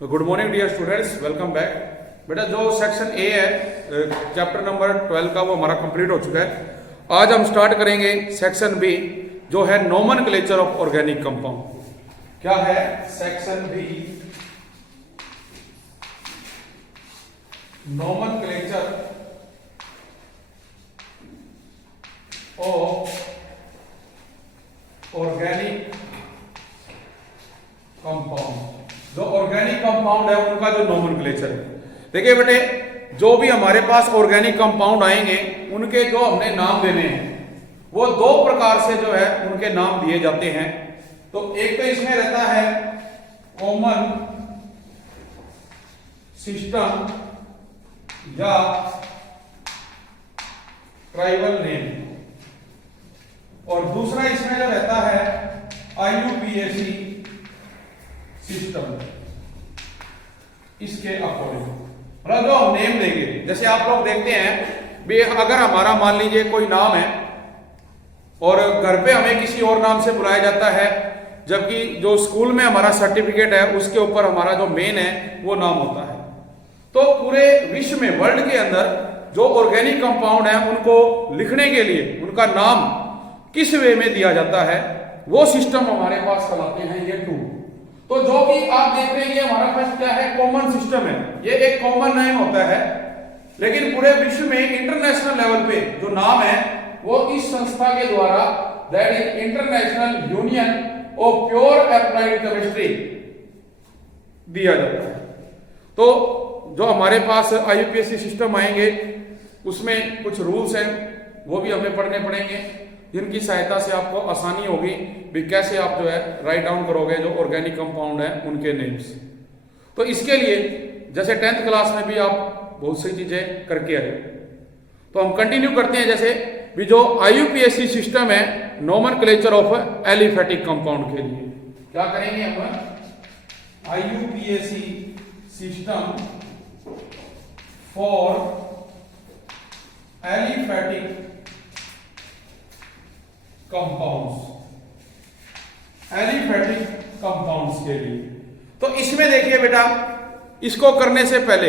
Good morning dear students, welcome back. बेटा जो section A है चैप्टर नंबर 12 का वो हमारा कंप्लीट हो चुका है। आज हम स्टार्ट करेंगे सेक्शन बी जो है नोमेनक्लेचर ऑफ ऑर्गेनिक कंपाउंड। क्या है section B? Nomenclature of organic compound. जो ऑर्गेनिक कंपाउंड है उनका जो नोमेनक्लेचर है। देखिए बेटे, जो भी हमारे पास ऑर्गेनिक कंपाउंड आएंगे उनके जो हमने नाम देने हैं वो दो प्रकार से जो है उनके नाम दिए जाते हैं। तो एक तो इसमें रहता है कॉमन सिस्टम या ट्राइबल नेम, और दूसरा इसमें जो रहता है IUPAC सिस्टम। इसके अकॉर्डिंग मतलब जो हम नेम देंगे, जैसे आप लोग देखते हैं भी अगर हमारा मान लीजिए कोई नाम है और घर पे हमें किसी और नाम से बुलाया जाता है, जबकि जो स्कूल में हमारा सर्टिफिकेट है उसके ऊपर हमारा जो मेन है वो नाम होता है। तो पूरे विश्व में, वर्ल्ड के अंदर जो ऑर्गेनिक कंपाउंड है उनको लिखने के लिए उनका नाम किस वे में दिया जाता है वो सिस्टम हमारे पास कहलाते हैं ये टू। तो जो कि आप देख रहे हैं ये हमारा पास क्या है, कॉमन सिस्टम है। ये एक कॉमन नेम होता है, लेकिन पूरे विश्व में इंटरनेशनल लेवल पे जो नाम है वो इस संस्था के द्वारा, that is international union of pure applied chemistry, दिया जाता है। तो जो हमारे पास IUPAC सिस्टम आएंगे उसमें कुछ रूल्स हैं वो भी हमें पढ़ने पड़ेंगे, जिनकी सहायता से आपको आसानी होगी भी कैसे आप जो है राइट डाउन करोगे जो ऑर्गेनिक कंपाउंड है उनके नेम्स। तो इसके लिए जैसे 10th क्लास में भी आप बहुत सी चीजें करके आए, तो हम कंटिन्यू करते हैं। जैसे भी जो IUPAC सिस्टम है नोमेनक्लेचर ऑफ एलिफेटिक कंपाउंड के लिए क्या करेंगे हम? IUPAC system for aliphatic compounds, aliphatic compounds के लिए। तो इसमें देखिए बेटा, इसको करने से पहले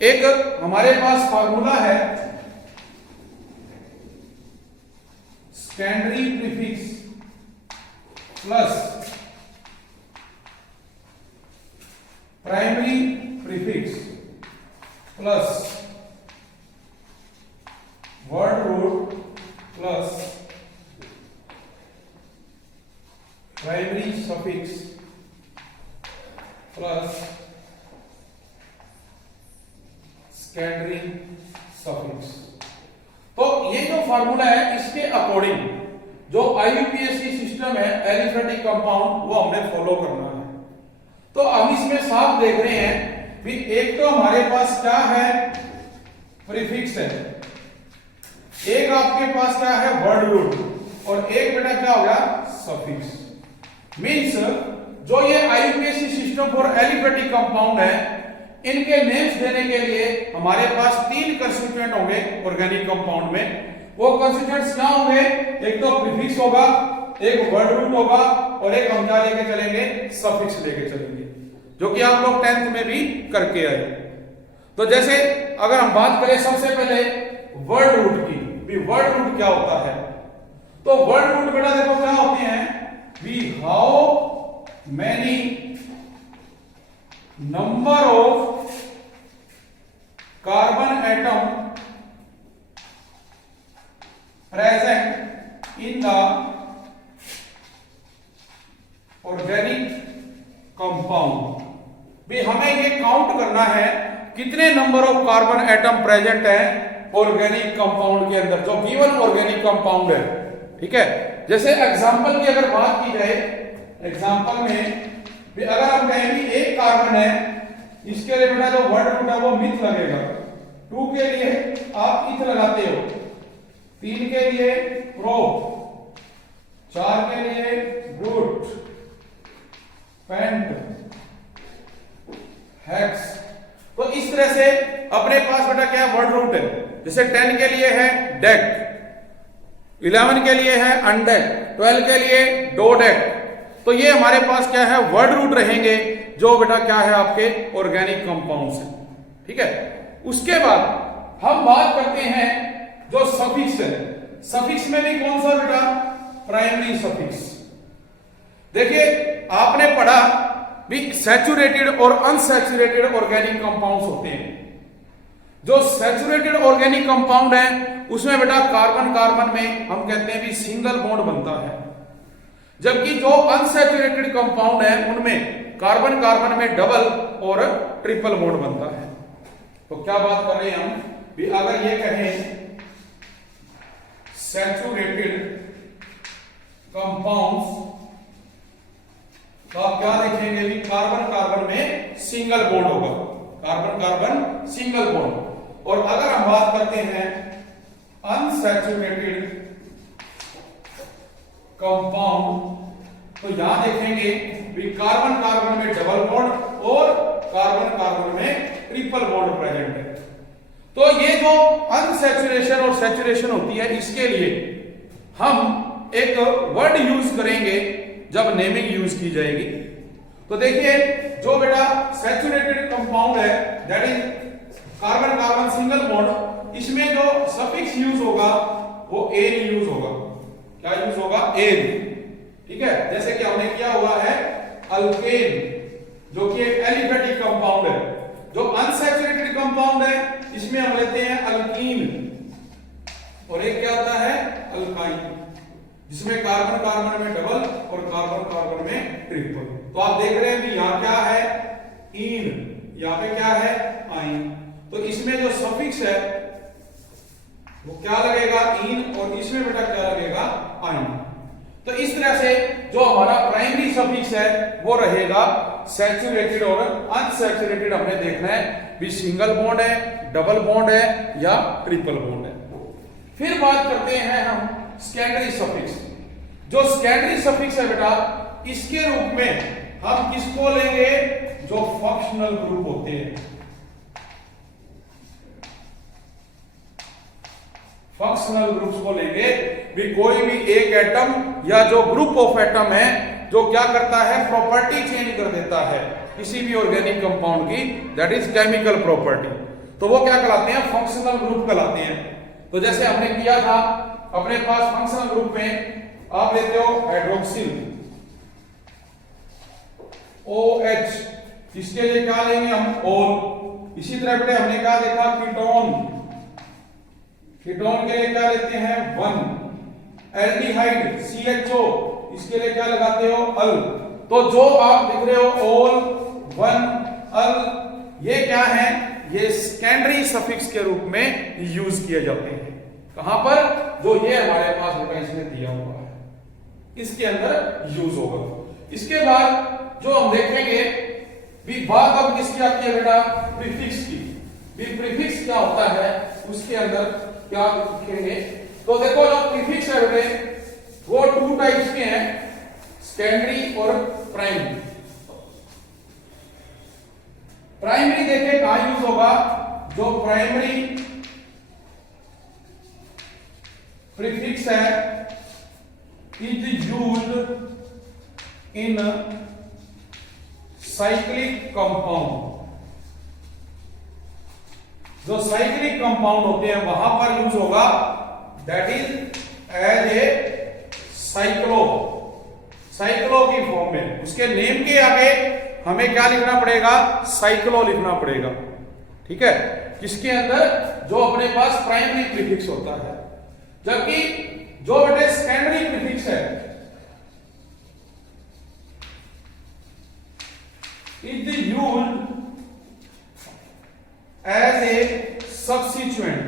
एक हमारे पास फार्मूला है secondary prefix plus primary prefix plus word root plus primary suffix plus secondary suffix. तो ये जो फार्मूला है इसके अकॉर्डिंग जो IUPAC सिस्टम है एलिफेटिक कंपाउंड वो हमें फॉलो करना है। तो हम इसमें साफ देख रहे हैं भी एक तो हमारे पास क्या है, प्रीफिक्स है, एक आपके पास क्या है वर्ड रूट, और एक बेटा क्या होगा सफिक्स। मीन्स जो ये IUPAC system for aliphatic compound है इनके नेम्स देने के लिए हमारे पास 3 कंस्टिट्यूएंट होंगे ऑर्गेनिक कंपाउंड में। वो कंस्टिट्यूएंट्स क्या होंगे? एक तो प्रीफिक्स होगा, एक वर्ड रूट होगा, और एक हम क्या लेके चलेंगे, सफिक्स लेके चलेंगे, जो कि आप लोग 10th में भी करके आए। तो जैसे अगर हम बात करें सबसे पहले वर्ड रूट की, भी वर्ड रूट क्या होता है? तो वर्ड रूट बेटा देखो क्या होते हैं, we how many number of carbon atom present in the organic compound। भी हमें ये काउंट करना है कितने number of carbon atom present है ऑर्गेनिक कंपाउंड के अंदर, जो गिवन ऑर्गेनिक कंपाउंड है। ठीक है, जैसे एग्जांपल की अगर बात की जाए, एग्जांपल में भी अगर हम कहें कि एक कार्बन है, इसके लिए बेटा जो वर्ड रूट है वो मिथ लगेगा। 2 के लिए आप इथ लगाते हो, 3 के लिए प्रो, 4 के लिए ब्रूट, पेंट, हेक्स। तो इस तरह से अपने पास बेटा क्या वर्ड रूट है। जैसे 10 के लिए है डेक, 11 के लिए है अनडेक, 12 के लिए डोडेक। तो ये हमारे पास क्या है वर्ड रूट रहेंगे जो बेटा क्या है आपके ऑर्गेनिक कंपाउंड्स है। ठीक है, उसके बाद हम बात करते हैं जो सफिक्स है। सफिक्स में भी कौन सा बेटा, प्राइमरी सफिक्स। देखिए आपने पढ़ा भी सैचुरेटेड और अनसैचुरेटेड ऑर्गेनिक कंपाउंड्स होते हैं। जो सैचुरेटेड ऑर्गेनिक कंपाउंड है उसमें बेटा कार्बन कार्बन में हम कहते हैं भी सिंगल बॉन्ड बनता है, जबकि जो अनसैचुरेटेड कंपाउंड है उनमें कार्बन कार्बन में डबल और ट्रिपल बॉन्ड बनता है। तो क्या बात कर रहे हैं हम भी, अगर ये कहें सैचुरेटेड कंपाउंड्स तो आप क्या देखेंगे भी कार्बन कार्बन में सिंगल बॉन्ड होगा, कार्बन कार्बन सिंगल बॉन्ड। और अगर हम बात करते हैं अनसैचुरेटेड कंपाउंड तो यहां देखेंगे भी कार्बन कार्बन में डबल बॉन्ड और कार्बन कार्बन में ट्रिपल बॉन्ड प्रेजेंट है। तो ये जो अनसैचुरेशन और सैचुरेशन होती है इसके लिए हम एक वर्ड यूज करेंगे जब नेमिंग यूज की जाएगी। तो देखिए जो बेटा सैचुरेटेड कंपाउंड है that is carbon carbon single bond, इसमें जो सफिक्स यूज होगा वो एन यूज होगा। क्या यूज होगा, एन। ठीक है, जैसे कि हमने किया हुआ है अल्केन जो कि एक एलिफेटिक कंपाउंड है। जो अनसैचुरेटेड कंपाउंड है इसमें हम लेते हैं अल्कीन और एक क्या होता है अल्काइन, जिसमें कार्बन कार्बन में डबल और कार्बन कार्बन में ट्रिपल। तो आप देख रहे हैं कि यहां क्या है इन, यहां पे क्या है आइन। तो इसमें जो सफिक्स है वो क्या लगेगा इन और इसमें बेटा क्या लगेगा आइन। तो इस तरह से जो हमारा प्राइमरी सफिक्स है वो रहेगा सैचुरेटेड और अनसैचुरेटेड। हमने देखना है भी सिंगल बॉन्ड है, डबल बॉन्ड है या ट्रिपल बॉन्ड है। फिर बात करते हैं हम सेकेंडरी सफिक्स। जो सेकेंडरी सफिक्स है बेटा इसके रूप में हम किसको लेंगे, जो फंक्शनल ग्रुप होते हैं। फंक्शनल ग्रुप्स को लेंगे भी कोई भी एक एटम या जो ग्रुप ऑफ एटम है जो क्या करता है प्रॉपर्टी चेंज कर देता है किसी भी ऑर्गेनिक कंपाउंड की, दैट इज केमिकल प्रॉपर्टी। तो वो क्या कहलाते हैं, फंक्शनल ग्रुप कहलाते हैं। तो जैसे हमने किया था अपने पास फंक्शनल ग्रुप में आप लेते हो हाइड्रोक्सिल OH, इसके लिए क्या लेंगे हम ओल। इसी तरह बेटे हमने क्या देखा कीटोन, कीटोन के लिए क्या लेते हैं 1। एल्डिहाइड CHO, इसके लिए क्या लगाते हो अल। तो जो आप लिख रहे हो ओल 1 अल, ये क्या है, ये सेकेंडरी सफिक्स के रूप में यूज किए जाते हैं। कहां पर, जो ये हमारे पास बेटा इसमें दिया हुआ है इसके अंदर यूज होगा। इसके बाद जो हम देखेंगे भी बात अब किसकी आती है बेटा, प्रीफिक्स की। भी प्रीफिक्स क्या होता है उसके अंदर क्या लिखेंगे। तो देखो जो प्रीफिक्स है बेटे वो 2 टाइप्स के हैं, सेकेंडरी और प्राइमरी। प्राइमरी देखिए कहां यूज होगा, जो प्राइमरी प्रीफिक्स है is used in cyclic compound. जो साइक्लिक कंपाउंड होते हैं वहां पर यूज होगा, that is as a cyclo, cyclo की फॉर्म में। उसके नेम के आगे हमें क्या लिखना पड़ेगा, साइक्लो लिखना पड़ेगा। ठीक है, किसके अंदर, जो अपने पास प्राइमरी प्रीफिक्स होता है। जबकि जो बेटे सेकेंडरी प्रीफिक्स है is used as a substituent,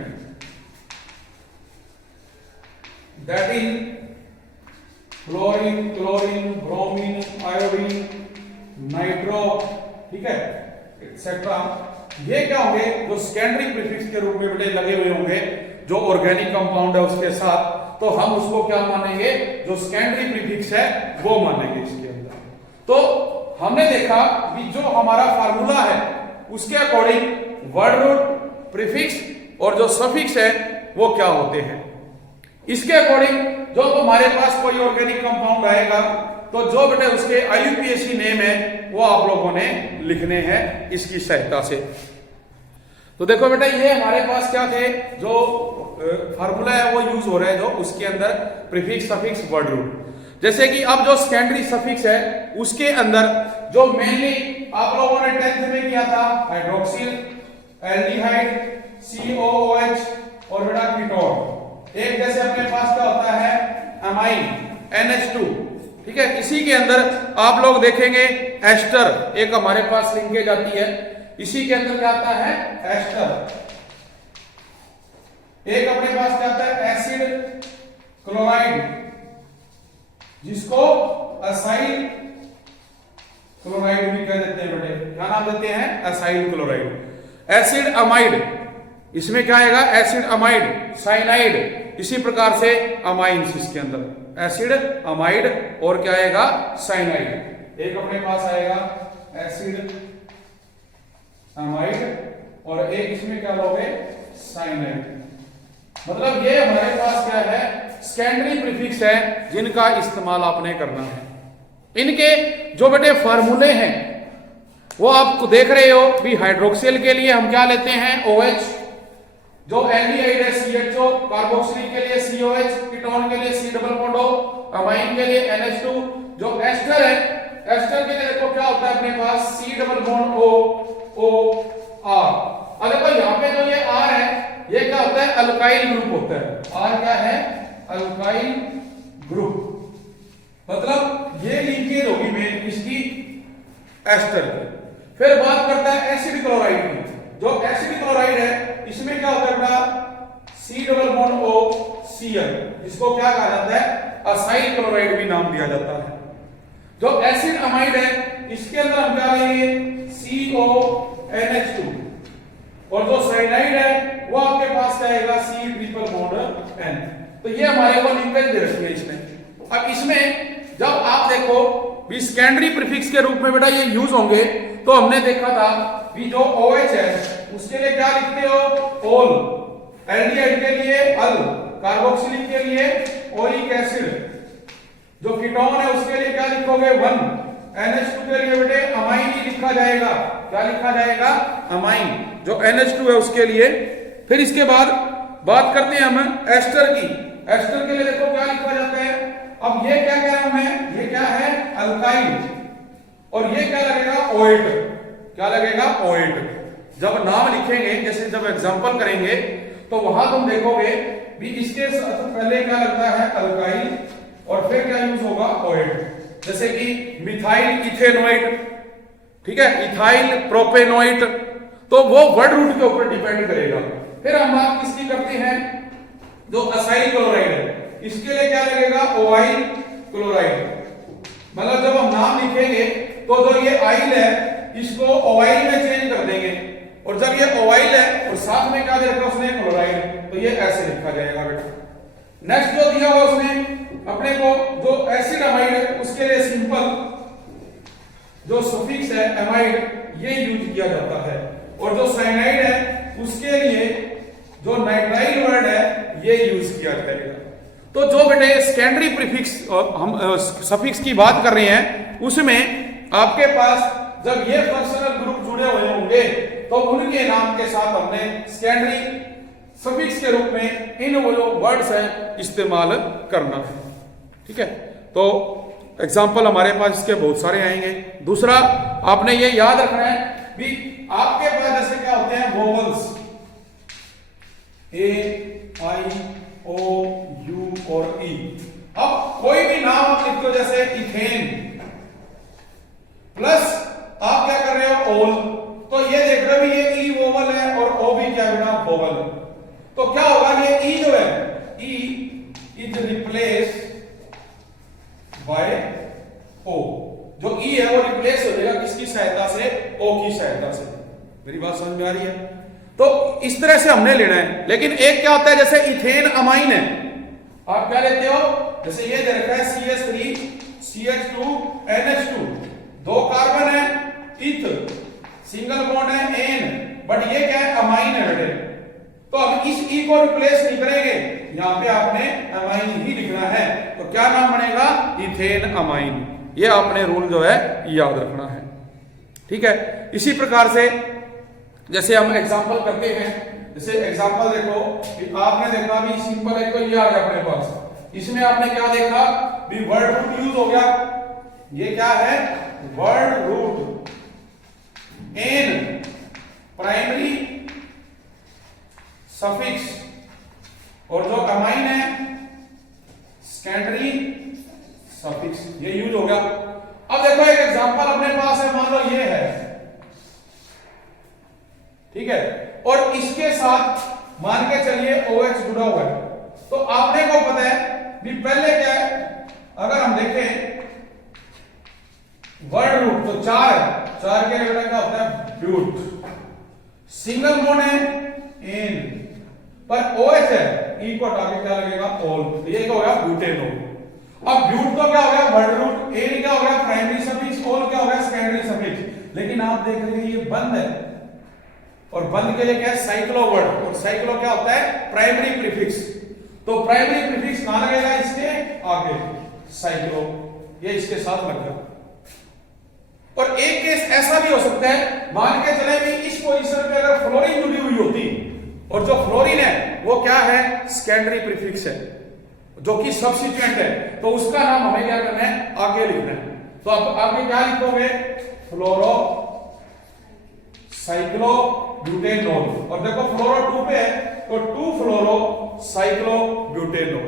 that is chlorine, chlorine, bromine, iodine, nitro, ठीक है, एक्सेट्रा। ये क्या होंगे, जो सेकेंडरी प्रीफिक्स के रूप में बेटे लगे हुए होंगे जो ऑर्गेनिक कंपाउंड है उसके साथ, तो हम उसको क्या मानेंगे, जो सेकेंडरी प्रीफिक्स है वो मानेंगे इसके अंदर। तो हमने देखा कि जो हमारा फार्मूला है उसके अकॉर्डिंग वर्ड रूट, प्रीफिक्स और जो सफिक्स है वो क्या होते हैं। इसके अकॉर्डिंग जो हमारे पास कोई ऑर्गेनिक कंपाउंड आएगा तो जो बेटे उसके IUPAC नेम है वो आप लोगों ने लिखने हैं इसकी सहायता से। तो देखो बेटा ये हमारे पास क्या थे, जो फार्मूला है वो यूज हो रहा है, जो उसके अंदर प्रीफिक्स सफिक्स वर्ड रूट। जैसे कि अब जो सेकेंडरी सफिक्स है उसके अंदर जो मेनली आप लोगों ने 10th में किया था, हाइड्रोक्सिल, एल्डिहाइड, COOH और बेटा कीटोन। एक जैसे अपने पास क्या होता है अमाइन, NH2, ठीक है। इसी के अंदर आप लोग देखेंगे एस्टर एक हमारे पास लिंकेज आती है, इसी के अंदर क्या आता है एस्टर। एक अपने पास क्या आता है एसिड क्लोराइड, जिसको असाइल क्लोराइड भी कह देते हैं बेटे। क्या नाम देते हैं असाइल क्लोराइड। एसिड अमाइड, इसमें क्या आएगा एसिड अमाइड, साइनाइड, इसी प्रकार से अमाइंस इसके अंदर एसिड अमाइड और क्या आएगा साइनाइड। एक अपने पास आएगा एसिड अमाइड और एक इसमें क्या लोगे साइनाइड। मतलब ये हमारे पास क्या है सेकेंडरी प्रीफिक्स है जिनका इस्तेमाल आपने करना है। इनके जो बेटे फार्मूले हैं वो आप देख रहे हो भी। हाइड्रोक्सिल के लिए हम क्या लेते हैं OH, जो एल्डिहाइड है CHO, कार्बोक्सिलिक के लिए COH, कीटोन के लिए C double bond O, amine के लिए NH2, जो एस्टर है एस्टर के लिए देखो क्या होता है अपने पास C डबल बॉन्ड OR। अरे भाई यहाँ पे जो ये R है ये क्या होता है अल्काइल ग्रुप होता है। R क्या है अल्काइल ग्रुप। मतलब ये लिंकेज होगी मेन इसकी एस्टर की। फिर बात करता है एसिड क्लोराइड की। जो एसिड क्लोराइड है इसमें क्या होता है बेटा C double bond O Cl, जिसको क्या कहा जाता है असाइल क्लोराइड भी नाम दिया जाता है। जो एसिड अमाइड है इसके अंदर हम क्या लेंगे CONH2 और जो साइनाइड है वो आपके पास क्या आएगा C ट्रिपल बॉन्ड N। तो ये हमारे को लिंकेज दे रखी है इसमें। अब इसमें जब आप देखो भी सेकेंडरी प्रीफिक्स के रूप में बेटा ये यूज होंगे, तो हमने देखा था भी जो OH है उसके लिए क्या लिखते हो ओल, एल्डिहाइड के लिए अल, कार्बोक्सिलिक के लिए ओइक एसिड, जो कीटोन है उसके लिए क्या लिखोगे 1, NH2 के लिए बेटे अमाइन ही लिखा जाएगा। क्या लिखा जाएगा अमाइन, जो NH2 है उसके लिए। फिर इसके बाद बात करते हैं हम एस्टर की। एस्टर के लिए देखो क्या लिखा जाता है। अब ये क्या कह रहा हूं मैं, ये क्या है अल्काइल और ये क्या लगेगा ओएट। क्या लगेगा ओएट। जब नाम लिखेंगे जैसे जब एग्जांपल करेंगे तो वहां तुम देखोगे भी इसके पहले क्या लगता है अल्काइल और फिर क्या यूज होगा ओएट। जैसे कि मिथाइल इथेनोएट, ठीक है, इथाइल प्रोपेनोएट, तो वो वर्ड रूट के ऊपर डिपेंड करेगा। फिर हम बात किसकी करते हैं, जो असाइल क्लोराइड है इसके लिए क्या लगेगा ओआइल क्लोराइड। मतलब जब हम नाम लिखेंगे तो जो ये आइल है इसको ओआइल में चेंज कर देंगे और जब ये ओआइल है और साथ में क्या दे रखा उसने क्लोराइड, तो ये ऐसे लिखा जाएगा बेटा। नेक्स्ट जो दिया हुआ उसने अपने को जो एसिड अमाइड है उसके लिए सिंपल जो सफिक्स है एमाइड ये यूज किया जाता है और जो साइनाइड है उसके लिए जो नाइट्राइल वर्ड है ये यूज किया जाएगा। तो जो बेटे सेकेंडरी प्रीफिक्स हम सफिक्स की बात कर रहे हैं उसमें आपके पास जब ये फंक्शनल ग्रुप जुड़े हुए होंगे तो उनके नाम के साथ हमने सेकेंडरी सफिक्स के रूप में इन वो जो वर्ड्स हैं इस्तेमाल करना है। ठीक है, तो एग्जाम्पल हमारे पास इसके बहुत सारे आएंगे। दूसरा आपने ये याद रखना है भी आपके पास जैसे क्या होते हैं vowels A, I, O, U और E। अब कोई भी नाम आप लिखते हो जैसे इथेन प्लस आप क्या कर रहे हो ओल, तो ये देख रहे हो ये ई वोवल है और ओ भी क्या बेटा वोवल। तो क्या होगा ये ई जो है ई इज रिप्लेस बाय ओ। जो ई है वो रिप्लेस हो जाएगा किसकी सहायता से, ओ की सहायता से। मेरी बात समझ में आ रही है? तो इस तरह से हमने लेना है। लेकिन एक क्या होता है जैसे इथेन अमाइन है, आप क्या लेते हो जैसे ये दे रखा है CH3 CH2 NH2, दो कार्बन है, इथ सिंगल बॉन्ड है एन, बट ये क्या है अमाइन है बेटे। तो अब इस ई को रिप्लेस नहीं करेंगे, यहां पे आपने अमाइन ही लिखना है। तो क्या नाम बनेगा इथेन अमाइन। ये आपने रूल जो है याद रखना है। ठीक है, इसी प्रकार से जैसे हम एग्जांपल करते हैं, जैसे एग्जांपल देखो कि आपने देखा भी सिंपल है, कोई ये आ गया अपने पास, इसमें आपने क्या देखा भी वर्ड रूट यूज हो गया। ये क्या है, word root an primary suffix, और जो अमाइन है सेकेंडरी सफिक्स, ये यूज हो गया। अब देखो एक एग्जांपल अपने पास है, मान लो ये है, ठीक है, और इसके साथ मान के चलिए OH जुड़ा हुआ है। तो आपने को पता है भी पहले क्या है, अगर हम देखें वर्ड रूट तो 4 है, 4 के लिए बेटा क्या होता है ब्यूट, सिंगल बॉन्ड है एन, पर OH है, ई को हटा के क्या लगेगा ऑल, ये क्या हो गया ब्यूटेनॉल। अब ब्यूट तो क्या हो गया वर्ड रूट, एन क्या हो गया प्राइमरी सफिक्स, ऑल क्या हो गया सेकेंडरी सफिक्स। लेकिन आप देख रहे हैं ये बंद है, और बंद के लिए क्या है साइक्लो वर्ड, और साइक्लो क्या होता है प्राइमरी प्रीफिक्स। तो प्राइमरी प्रीफिक्स कहां लगेगा, इसके आगे साइक्लो, ये इसके साथ लग गया। और एक केस ऐसा भी हो सकता है, मान के चले भी इस पोजीशन पे अगर फ्लोरीन जुड़ी हुई होती, और जो फ्लोरीन है वो क्या है सेकेंडरी प्रीफिक्स है, जो कि सब्स्टिट्यूएंट है, तो उसका नाम हमें क्या करना है आगे लिखना है। तो आप आगे क्या लिखोगे फ्लोरो साइक्लो ब्यूटेनॉल, और देखो फ्लोरो 2 पे है तो 2 फ्लोरो साइक्लो ब्यूटेनॉल।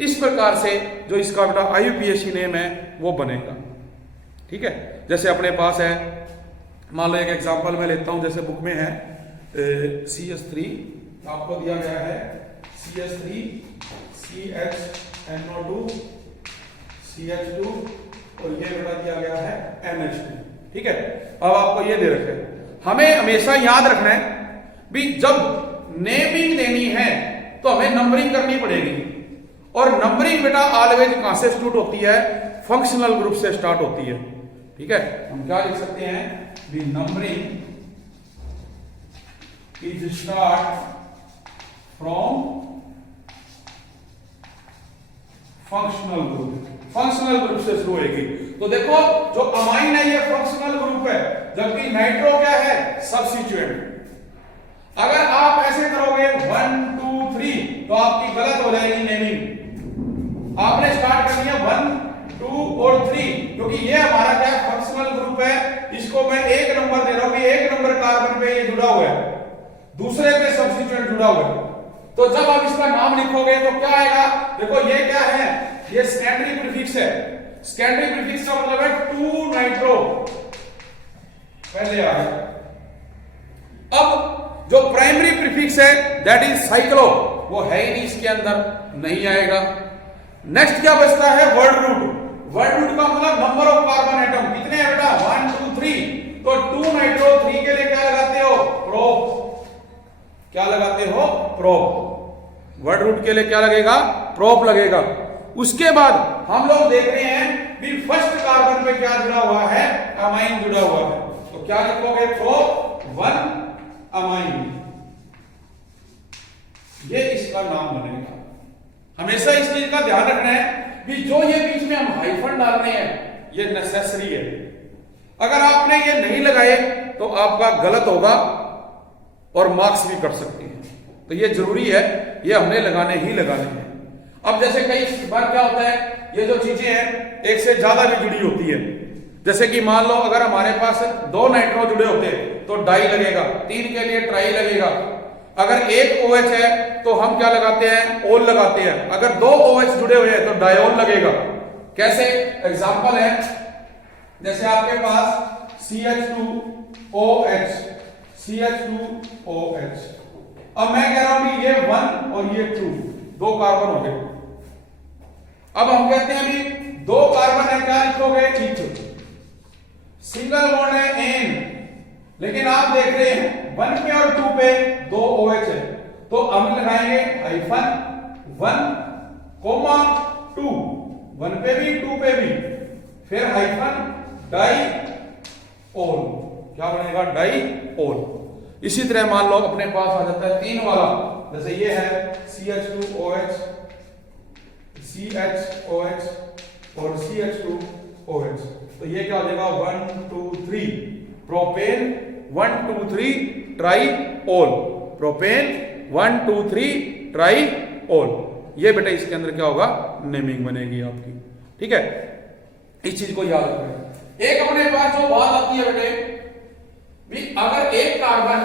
इस प्रकार से जो इसका बेटा IUPAC नेम है वो बनेगा। ठीक है, जैसे अपने पास है, मान लो एक एग्जांपल मैं लेता हूं, जैसे बुक में है CH3 आपको दिया गया है CH3 CHNO2 CH2 और ये बेटा दिया गया है NH2। ठीक है, अब आपको ये दे रखे, हमें हमेशा याद रखना है भी जब नेमिंग देनी है तो हमें नंबरिंग करनी पड़ेगी, और नंबरिंग बेटा ऑलवेज कहां से स्टार्ट होती है, फंक्शनल ग्रुप से स्टार्ट होती है। ठीक है, हम क्या लिख सकते हैं भी numbering is start from functional group, functional group से शुरू होगी। तो देखो जो अमाइन है ये फंक्शनल ग्रुप है, जबकि नाइट्रो क्या है सब्स्टिट्यूएंट। अगर आप ऐसे करोगे 1 2 3 तो आपकी गलत हो जाएगी नेमिंग। आपने स्टार्ट करनी है 1 2 और 3, क्योंकि ये हमारा क्या फंक्शनल ग्रुप है, इसको मैं एक नंबर दे रहा हूं कि एक नंबर कार्बन पे ये जुड़ा हुआ है, दूसरे पे सब्स्टिट्यूएंट जुड़ा हुआ है। तो जब आप इसका नाम लिखोगे तो क्या आएगा, देखो ये क्या है, ये सेकेंडरी प्रीफिक्स है। सेकेंडरी प्रीफिक्स का मतलब है 2 नाइट्रो पहले आ गया। अब जो प्राइमरी प्रीफिक्स है दैट इज साइक्लो, वो है ही नहीं, इसके अंदर नहीं आएगा। नेक्स्ट क्या बचता है वर्ड रूट। वर्ड रूट का मतलब नंबर ऑफ कार्बन एटम कितने हैं बेटा 1 2 3, तो 2 नाइट्रो 3 के लिए क्या लगाते हो प्रोप, क्या लगाते हो प्रोप। वर्ड रूट के लिए क्या लगेगा प्रोप लगेगा। उसके बाद हम लोग देख रहे हैं भी फर्स्ट कार्बन पे क्या जुड़ा हुआ है अमाइन जुड़ा हुआ है, तो क्या लिखोगे प्रोप 1 अमाइन, ये इसका नाम बनेगा। हमेशा इस चीज का ध्यान रखना है कि जो ये बीच में हम हाइफन डाल रहे हैं ये नेसेसरी है। अगर आपने ये नहीं लगाए तो आपका गलत होगा और मार्क्स भी कर सकते हैं, तो ये जरूरी है, ये हमने लगाने ही लगाने हैं। अब जैसे कई बार क्या होता है, ये जो चीजें हैं एक से ज्यादा भी जुड़ी होती है, जैसे कि मान लो अगर हमारे पास 2 नाइट्रो जुड़े होते हैं तो डाई लगेगा, 3 के लिए ट्राई लगेगा। अगर एक OH है तो हम क्या लगाते हैं ओल लगाते हैं, अगर 2 OH जुड़े हुए हैं तो डायोल लगेगा। कैसे, एग्जांपल है जैसे आपके पास CH2OH CH2OH, अब मैं कह रहा हूं कि ये 1 और ये 2 2 कार्बन हो गए। अब हम कहते हैं भी 2 कार्बन है, क्या लिखोगे इथ, सिंगल बॉन्ड है एन, लेकिन आप देख रहे हैं 1 पे और 2 पे 2 OH है, तो हम लगाएंगे हाइफन 1 कोमा 2, 1 पे भी 2 पे भी, फिर हाइफन डाई ओल, क्या बनेगा डाई ओल। इसी तरह मान लो अपने पास आ जाता है 3 वाला, जैसे ये है CH2OH CHOH और CH2 OH। तो ये क्या हो जाएगा 1 2 3 प्रोपेन 1 2 3 ट्राईओल, प्रोपेन 1 2 3 ट्राईओल। ये बेटा इसके अंदर क्या होगा नेमिंग बनेगी आपकी, ठीक है। इस चीज को याद रखना। एक अपने पास जो बात आती है बेटे भी अगर एक कार्बन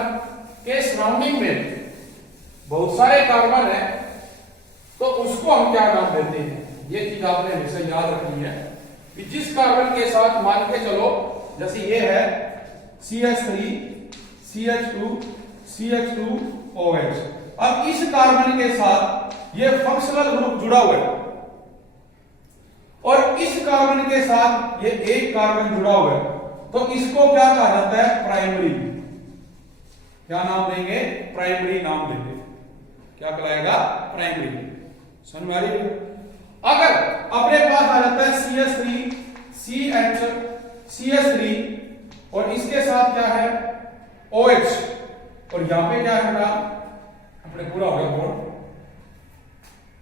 के सराउंडिंग में बहुत सारे कार्बन है तो उसको हम क्या नाम देते हैं, ये चीज आपने हमेशा याद रखनी है कि जिस कार्बन के साथ मान के चलो जैसे ये है CH3 CH2 CH2 OH। अब इस कार्बन के साथ ये फंक्शनल ग्रुप जुड़ा हुआ है और इस कार्बन के साथ ये एक कार्बन जुड़ा हुआ है, तो इसको क्या कहा जाता है प्राइमरी। क्या नाम देंगे, प्राइमरी नाम देंगे। क्या कहलाएगा प्राइमरी। समझ में आ रही है। अगर अपने पास आ जाता है CH3 CH3 और इसके साथ क्या है OH और यहां पे क्या है बेटा अपने पूरा हो गया बॉन्ड।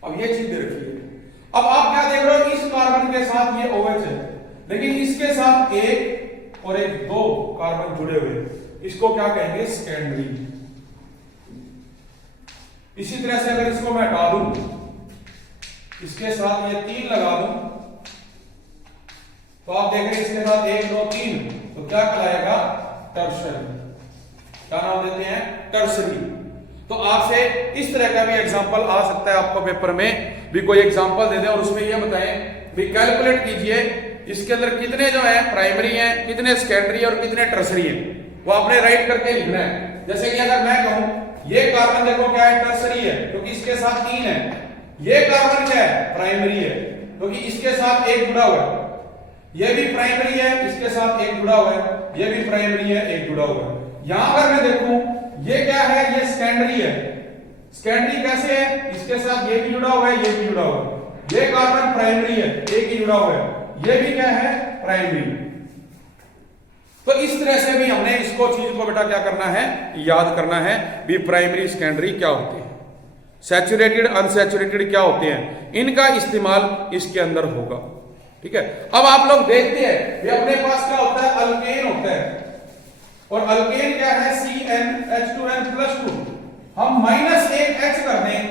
अब ये चीज दे रखी है। अब आप क्या देख रहे हो, इस कार्बन के साथ ये OH है लेकिन इसके साथ एक और एक दो कार्बन जुड़े हुए, इसको क्या कहेंगे सेकेंडरी। इसी तरह से अगर इसको मैं हटा दूं, इसके साथ ये 3 लगा दूं, तो आप देख रहे हैं इसके साथ 1 2 3, तो क्या कहलाएगा टर्शरी। क्या नाम देते हैं टर्शरी। तो आपसे इस तरह का भी एग्जांपल आ सकता है आपको पेपर में भी, कोई एग्जांपल दे दें और उसमें यह बताएं भी कैलकुलेट कीजिए इसके अंदर कितने जो है प्राइमरी हैं, कितने सेकेंडरी है और कितने टर्सरी हैं, वो आपने राइट करके लिखना है। जैसे कि अगर मैं कहूं ये कार्बन देखो क्या है टर्सरी है क्योंकि इसके साथ 3 है, ये कार्बन क्या है प्राइमरी है क्योंकि इसके साथ एक जुड़ा हुआ है, ये भी प्राइमरी है इसके साथ एक जुड़ा हुआ है, ये भी प्राइमरी है एक जुड़ा हुआ है। यहां अगर मैं देखूं ये क्या है, ये सेकेंडरी है। सेकेंडरी कैसे है, इसके साथ ये भी जुड़ा हुआ है, ये भी जुड़ा हुआ है। ये कार्बन प्राइमरी है, एक ही जुड़ा हुआ है, ये भी क्या है प्राइमरी। तो इस तरह से भी हमने इसको चीज को बेटा क्या करना है याद करना है भी प्राइमरी सेकेंडरी क्या होते हैं, सैचुरेटेड अनसैचुरेटेड क्या होते हैं, इनका इस्तेमाल इसके अंदर होगा। ठीक है। अब आप लोग देखते हैं ये अपने पास क्या होता है अल्केन होता है और अल्केन क्या है CnH2n+2। हम -1H कर दें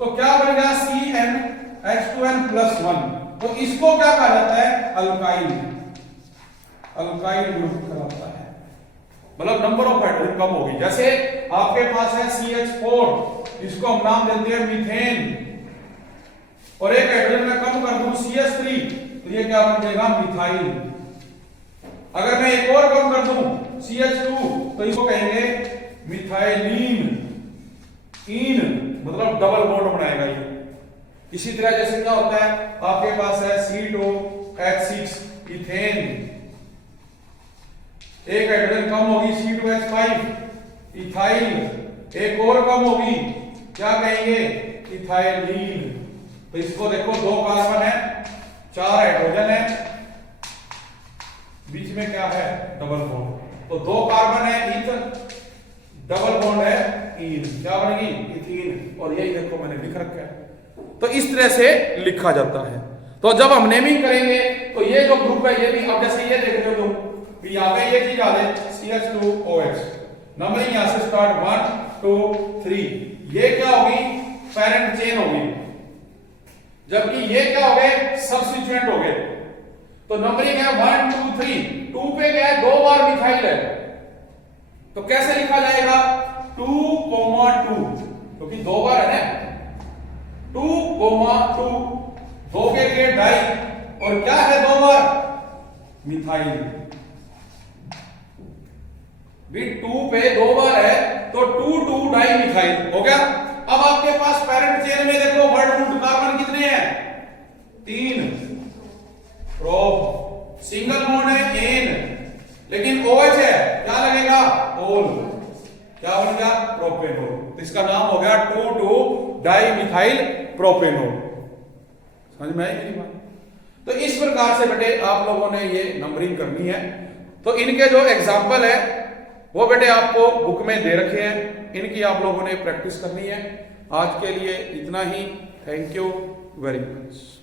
तो क्या बनेगा CnH2n+1। तो इसको क्या कहा जाता है अल्काइल, अल्काइल ग्रुप कहलाता है। मतलब नंबर ऑफ हाइड्रोजन कम होगी। जैसे आपके पास है CH4, इसको हम नाम देते हैं मीथेन और एक हाइड्रोजन में कम कर दूं CH3 तो ये क्या बन जाएगा मिथाइल। अगर मैं एक और कम कर दूं CH2 तो इसको कहेंगे मिथाइलिन। इन मतलब डबल बॉन्ड बनाएगा ये। इसी तरह जैसे क्या होता है आपके पास है C2H6 इथेन, एक हाइड्रोजन कम होगी C2H5 इथाइल, एक और कम होगी क्या कहेंगे इथाइलिन। तो इसको देखो 2 कार्बन है 4 हाइड्रोजन है, बीच में क्या है डबल बॉन्ड, तो 2 कार्बन है इथ, डबल बॉन्ड है इन, क्या बनेगी इथीन। और यही देखो मैंने लिख रखा है। तो इस तरह से लिखा जाता है। तो जब हम नेमिंग करेंगे तो ये जो ग्रुप है ये भी, अब जैसे ये देख रहे हो तुम भी यहां पे ये चीज आ जाए CH2OH, नंबरिंग यहां से स्टार्ट 1 2 3, ये क्या होगी पेरेंट चेन होगी, जबकि ये क्या हो गए सब्स्टिट्यूएंट हो गए। तो नंबरिंग है 1 2 3, 2 पे क्या है 2 बार मिथाइल है, तो कैसे लिखा जाएगा 2, 2 क्योंकि 2 बार है ना 2, 2, 2 के लिए डाई और क्या है 2 बार मिथाइल भी 2 पे 2 बार है तो 2 2 डाई मिथाइल हो गया। अब आपके पास पेरेंट चेन में देखो वर्ड रूट कार्बन कितने हैं 3, प्रोप सिंगल बॉन्ड है एन, लेकिन OH है क्या लगेगा ओल, क्या बन गया प्रोपेनोल। तो इसका नाम हो गया 2 2 डाई मिथाइल प्रोपेनोल। समझ में आई मेरी बात। तो इस प्रकार से बेटे आप लोगों ने ये नंबरिंग करनी है। तो इनके जो एग्जाम्पल है वो बेटे आपको बुक में दे रखे हैं, इनकी आप लोगों ने प्रैक्टिस करनी है। आज के लिए इतना ही। Thank you very much.